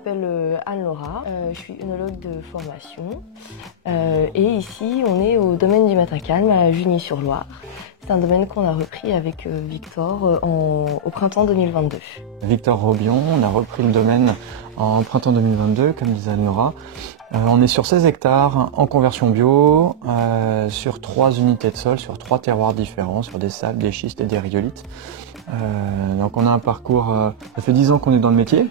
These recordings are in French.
m'appelle Anne-Laura, je suis œnologue de formation et ici on est au domaine du Matin Calme à Jugny-sur-Loire. C'est un domaine qu'on a repris avec Victor au printemps 2022. Victor Robion, on a repris le domaine en printemps 2022, comme disait Anne-Laura. On est sur 16 hectares en conversion bio, sur 3 unités de sol, sur 3 terroirs différents, sur des sables, des schistes et des rhyolites. Donc on a un parcours, ça fait 10 ans qu'on est dans le métier.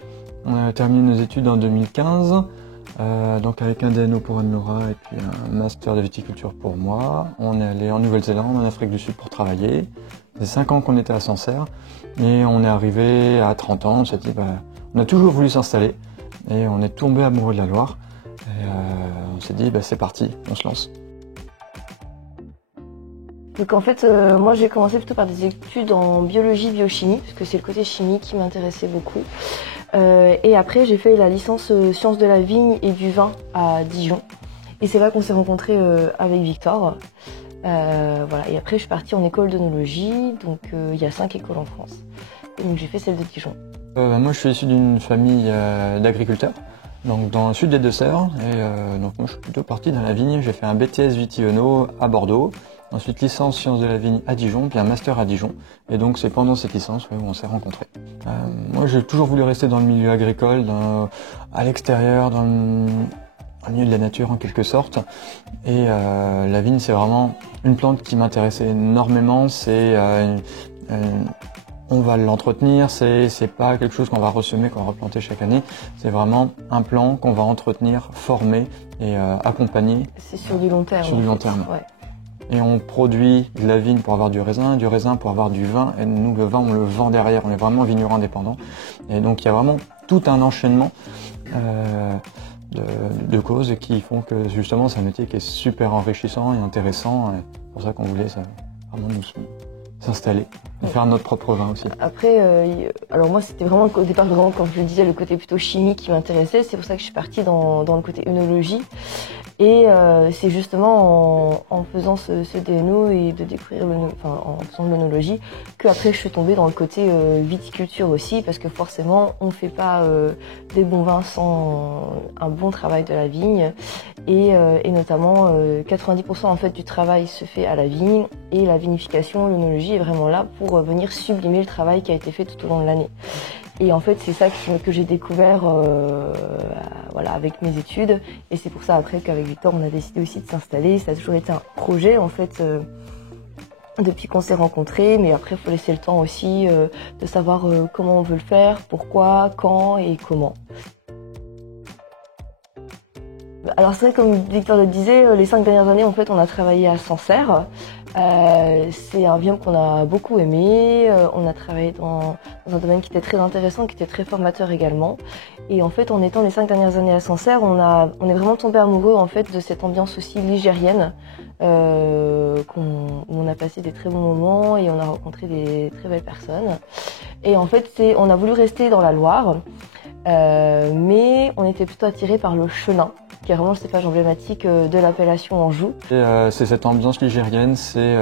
On a terminé nos études en 2015, donc avec un DNO pour Anne-Laura et puis un master de viticulture pour moi. On est allé en Nouvelle-Zélande, en Afrique du Sud pour travailler. Ça fait 5 ans qu'on était à Sancerre et on est arrivé à 30 ans, on s'est dit, on a toujours voulu s'installer et on est tombé amoureux de la Loire. Et on s'est dit, c'est parti, on se lance. Donc en fait, moi j'ai commencé plutôt par des études en biologie, biochimie, parce que c'est le côté chimie qui m'intéressait beaucoup. Et après j'ai fait la licence sciences de la vigne et du vin à Dijon. Et c'est là qu'on s'est rencontrés avec Victor. Voilà. Et après je suis partie en école d'œnologie, donc il y a 5 écoles en France. Et donc j'ai fait celle de Dijon. Moi je suis issu d'une famille d'agriculteurs, donc dans le sud des Deux-Sèvres. Et donc moi je suis plutôt parti dans la vigne. J'ai fait un BTS Viti-Œno à Bordeaux. Ensuite, licence sciences de la vigne à Dijon, puis un master à Dijon. Et donc, c'est pendant cette licence où on s'est rencontrés. Moi, j'ai toujours voulu rester dans le milieu agricole, à l'extérieur, dans le milieu de la nature en quelque sorte. Et la vigne, c'est vraiment une plante qui m'intéressait énormément. On va l'entretenir, c'est pas quelque chose qu'on va ressemer, qu'on va replanter chaque année. C'est vraiment un plant qu'on va entretenir, former et accompagner. C'est sur du long terme. Sur du long terme. Ouais. Et on produit de la vigne pour avoir du raisin pour avoir du vin. Et nous, le vin, on le vend derrière. On est vraiment vigneron indépendant. Et donc, il y a vraiment tout un enchaînement de causes qui font que, justement, c'est un métier qui est super enrichissant et intéressant. C'est pour ça qu'on voulait vraiment s'installer et faire notre propre vin aussi. Après, alors moi, c'était vraiment au départ, vraiment, comme je le disais, le côté plutôt chimique qui m'intéressait. C'est pour ça que je suis partie dans le côté œnologie. Et c'est justement en faisant ce DNO et de découvrir en faisant de l'œnologie qu'après je suis tombée dans le côté viticulture aussi, parce que forcément on fait pas des bons vins sans un bon travail de la vigne et notamment 90% en fait du travail se fait à la vigne et la vinification, l'œnologie est vraiment là pour venir sublimer le travail qui a été fait tout au long de l'année. Et en fait, c'est ça que j'ai découvert voilà, avec mes études. Et c'est pour ça après qu'avec Victor, on a décidé aussi de s'installer. Ça a toujours été un projet en fait depuis qu'on s'est rencontrés. Mais après, il faut laisser le temps aussi de savoir comment on veut le faire, pourquoi, quand et comment. Alors c'est vrai, comme Victor le disait, les 5 dernières années, en fait, on a travaillé à Sancerre. C'est un vignoble qu'on a beaucoup aimé. On a travaillé dans un domaine qui était très intéressant, qui était très formateur également. Et en fait, en étant les 5 dernières années à Sancerre, on est vraiment tombé amoureux en fait de cette ambiance aussi ligérienne, où on a passé des très bons moments et on a rencontré des très belles personnes. Et en fait, on a voulu rester dans la Loire, mais on était plutôt attirés par le Chenin, qui est vraiment le cépage emblématique de l'appellation Anjou. C'est cette ambiance ligérienne, c'est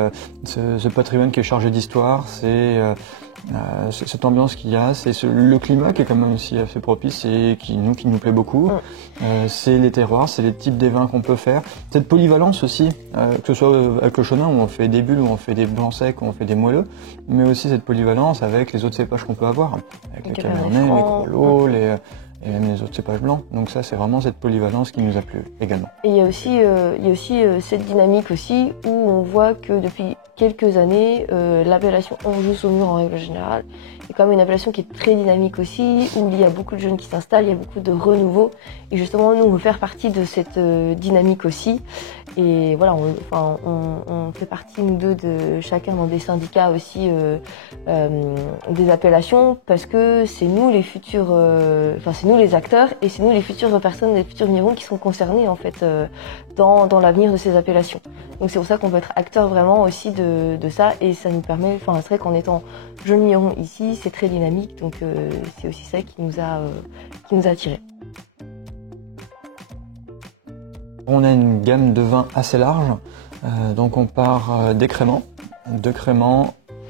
ce patrimoine qui est chargé d'histoire, c'est cette ambiance qu'il y a, c'est le climat qui est quand même aussi assez propice et qui nous plaît beaucoup. C'est les terroirs, c'est les types des vins qu'on peut faire. Cette polyvalence aussi, que ce soit avec le Chenin où on fait des bulles, où on fait des blancs secs, où on fait des moelleux, mais aussi cette polyvalence avec les autres cépages qu'on peut avoir, avec les Cabernet, les Crollo, et même les autres cépages blancs. Donc ça, c'est vraiment cette polyvalence qui nous a plu également. Et il y a aussi cette dynamique aussi où on voit que depuis quelques années, l'appellation Anjou-Saumur en règle générale est quand même une appellation qui est très dynamique aussi, où il y a beaucoup de jeunes qui s'installent, il y a beaucoup de renouveau. Et justement, nous, on veut faire partie de cette dynamique aussi. Et voilà, on fait partie, nous deux, de chacun dans des syndicats aussi des appellations, parce que c'est nous les futurs, c'est nous les acteurs et c'est nous les futures personnes, les futurs vignerons qui sont concernés en fait dans l'avenir de ces appellations. Donc c'est pour ça qu'on veut être acteur vraiment aussi de ça et ça nous permet, c'est vrai qu'en étant jeunes vignerons ici, c'est très dynamique, donc c'est aussi ça qui nous a attirés. On a une gamme de vins assez large, donc on part d'écréments,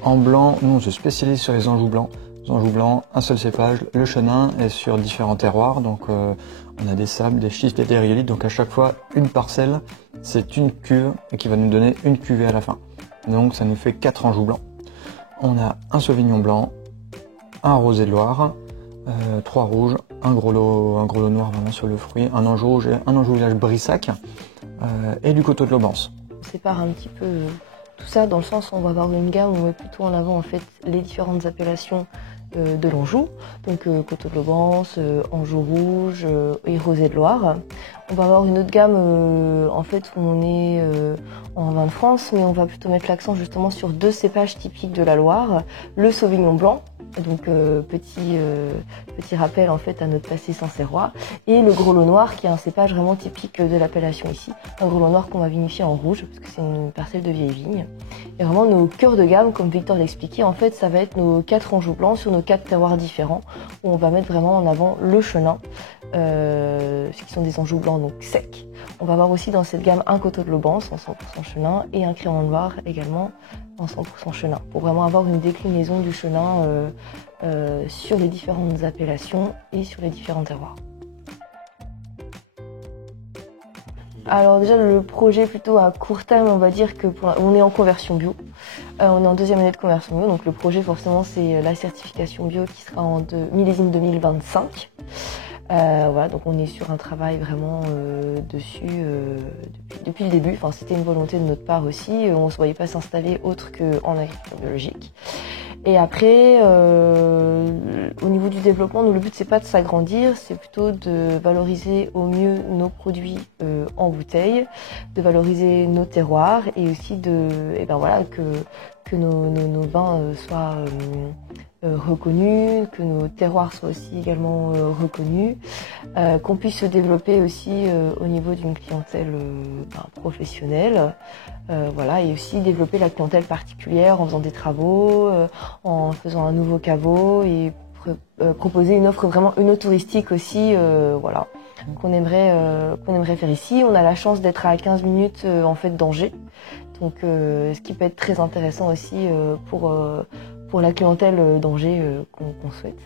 en blanc. Nous on se spécialise sur les Anjou blancs, Anjou blancs, un seul cépage, le chenin est sur différents terroirs, donc on a des sables, des schistes et des rhyolites, donc à chaque fois une parcelle, c'est une cuve et qui va nous donner une cuvée à la fin. Donc ça nous fait 4 Anjou blancs. On a un Sauvignon blanc, un Rosé de Loire, 3 rouges, un gros lot noir vraiment sur le fruit, un Anjou rouge et un Anjou village Brissac et du coteau de l'Aubance. On sépare un petit peu tout ça dans le sens où on va avoir une gamme où on met plutôt en avant en fait les différentes appellations de l'Anjou, donc coteau de l'Aubance, Anjou rouge et Rosé de Loire. On va avoir une autre gamme en fait où on est en vin de France, mais on va plutôt mettre l'accent justement sur 2 cépages typiques de la Loire, le Sauvignon blanc, donc petit rappel en fait à notre passé sancerrois, et le Gros Lot noir qui est un cépage vraiment typique de l'appellation ici, un Gros Lot noir qu'on va vinifier en rouge parce que c'est une parcelle de vieille vigne. Et vraiment nos cœurs de gamme, comme Victor l'expliquait, en fait ça va être nos 4 Anjou blancs sur nos 4 terroirs différents, où on va mettre vraiment en avant le chenin, ce qui sont des Anjou blancs donc secs. On va avoir aussi dans cette gamme un coteau de l'Aubance en 100% chenin et un Créant de Loire également en 100% chenin, pour vraiment avoir une déclinaison du chenin sur les différentes appellations et sur les différents terroirs. Alors déjà le projet plutôt à court terme, on va dire que on est en conversion bio, on est en 2e année de conversion bio, donc le projet forcément c'est la certification bio qui sera en millésime 2025. Voilà, donc on est sur un travail vraiment dessus depuis le début. Enfin, c'était une volonté de notre part aussi. On ne se voyait pas s'installer autre qu'en agriculture biologique. Et après, au niveau du développement, nous, le but c'est pas de s'agrandir, c'est plutôt de valoriser au mieux nos produits en bouteille, de valoriser nos terroirs et aussi que nos vins soient reconnus, que nos terroirs soient aussi également reconnus, qu'on puisse se développer aussi au niveau d'une clientèle professionnelle, voilà, et aussi développer la clientèle particulière en faisant des travaux, en faisant un nouveau caveau et proposer une offre vraiment touristique aussi, voilà, qu'on aimerait faire ici. On a la chance d'être à 15 minutes en fait d'Angers, donc ce qui peut être très intéressant aussi pour la clientèle d'Angers qu'on souhaite.